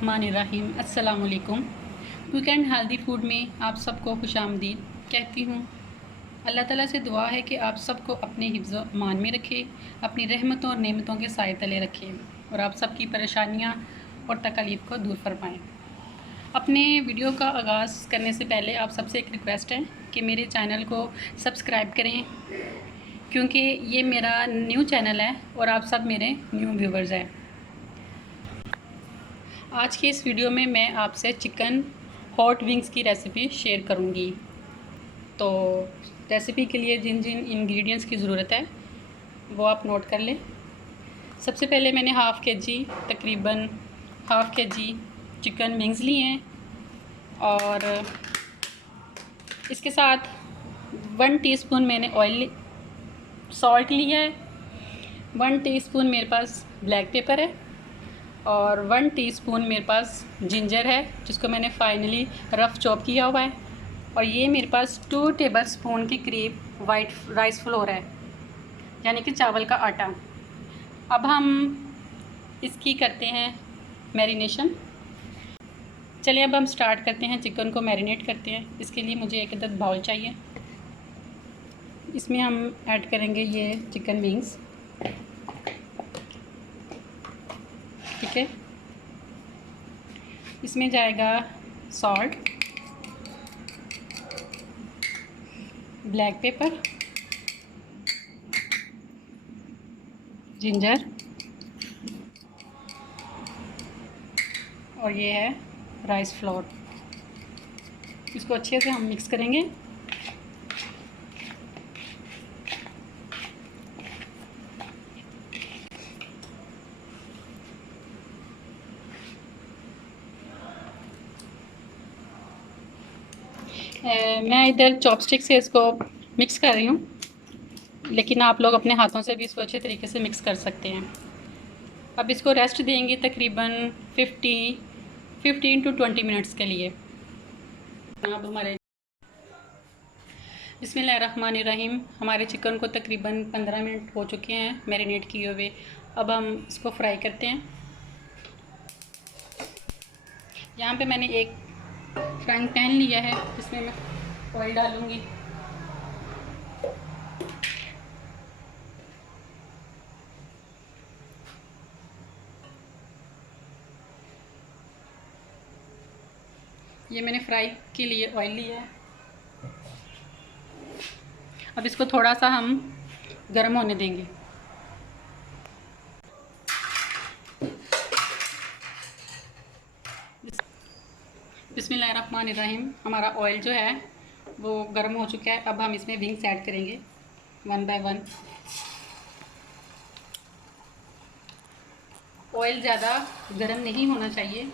बिस्मिल्लाहिर्रहमानिर्रहीम। अस्सलाम वालेकुम। क्विक एंड हेल्दी फूड में आप सबको खुश आमदीद कहती हूँ। अल्लाह ताला से दुआ है कि आप सबको अपने हिफ्ज़ व अमान में रखे, अपनी रहमतों और नेमतों के साए तले रखे और आप सबकी परेशानियाँ और तकलीफ़ को दूर फरमाएँ। अपने वीडियो का आगाज़ करने से पहले आप सबसे एक रिक्वेस्ट है कि मेरे चैनल को सब्सक्राइब करें, क्योंकि ये मेरा न्यू चैनल है और आप सब मेरे न्यू व्यूवर्स हैं। आज की इस वीडियो में मैं आपसे चिकन हॉट विंग्स की रेसिपी शेयर करूंगी। तो रेसिपी के लिए जिन जिन इंग्रेडिएंट्स की ज़रूरत है वो आप नोट कर लें। सबसे पहले मैंने तकरीबन हाफ़ के जी चिकन विंग्स लिए हैं और इसके साथ 1 टीस्पून मैंने सॉल्ट लिया है, 1 टीस्पून मेरे पास ब्लैक पेपर है और 1 टीस्पून मेरे पास जिंजर है जिसको मैंने फाइनली रफ़ चॉप किया हुआ है, और ये मेरे पास 2 टेबलस्पून के करीब वाइट राइस फ्लोर है, यानी कि चावल का आटा। अब हम इसकी करते हैं मैरिनेशन। चलिए अब हम स्टार्ट करते हैं, चिकन को मैरिनेट करते हैं। इसके लिए मुझे एक अदद बाउल चाहिए। इसमें हम ऐड करेंगे ये चिकन विंग्स, ठीक है। इसमें जाएगा सॉल्ट, ब्लैक पेपर, जिंजर और ये है राइस फ्लोर। इसको अच्छे से हम मिक्स करेंगे। मैं इधर चॉपस्टिक से इसको मिक्स कर रही हूँ, लेकिन आप लोग अपने हाथों से भी इसको अच्छे तरीके से मिक्स कर सकते हैं। अब इसको रेस्ट देंगे तकरीबन 15 टू 20 मिनट्स के लिए। अब हमारे बिस्मिल्लाहिर्रहमानिर्रहीम, हमारे चिकन को तकरीबन 15 मिनट हो चुके हैं मैरिनेट किए हुए। अब हम इसको फ्राई करते हैं। यहाँ पे मैंने एक फ्राइंग पैन लिया है जिसमें मैं ऑयल डालूँगी। ये मैंने फ्राई के लिए ऑयल लिया है। अब इसको थोड़ा सा हम गर्म होने देंगे। बिस्मिल्लाहिर्रहमानिर्रहीम, हमारा ऑयल जो है वो गर्म हो चुका है। अब हम इसमें विंग्स ऐड करेंगे 1 बाय 1। ऑयल ज़्यादा गर्म नहीं होना चाहिए।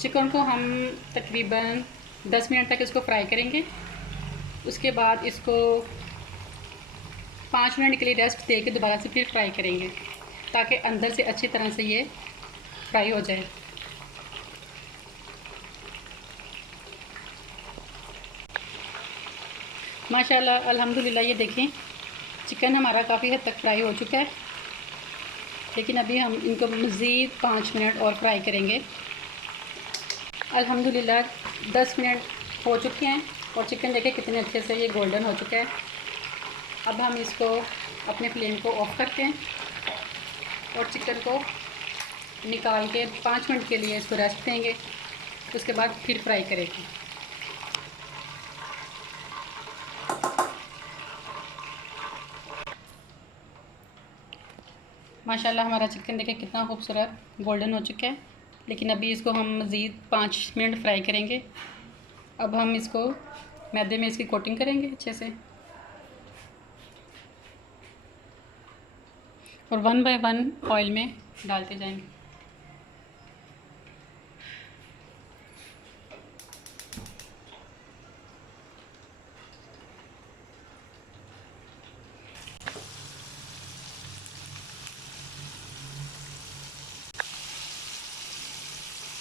चिकन को हम तकरीबन 10 मिनट तक इसको फ्राई करेंगे। उसके बाद इसको 5 मिनट के लिए रेस्ट दे के दोबारा से फिर फ्राई करेंगे, ताकि अंदर से अच्छी तरह से ये फ्राई हो जाए। माशाल्लाह अल्हम्दुलिल्लाह, ये देखें चिकन हमारा काफ़ी हद तक फ्राई हो चुका है, लेकिन अभी हम इनको मज़ीद 5 मिनट और फ्राई करेंगे। अल्हम्दुलिल्लाह 10 मिनट हो चुके हैं और चिकन देखें कितने अच्छे से ये गोल्डन हो चुका है। अब हम इसको अपने फ्लेम को ऑफ करते हैं और चिकन को निकाल के 5 मिनट के लिए इसको रेस्ट देंगे। उसके बाद फिर फ्राई करेंगे। माशाल्लाह हमारा चिकन देखें कितना खूबसूरत गोल्डन हो चुका है, लेकिन अभी इसको हम मज़ीद 5 मिनट फ्राई करेंगे। अब हम इसको मैदे में इसकी कोटिंग करेंगे अच्छे से और 1 बाय 1 ऑयल में डालते जाएंगे।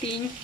3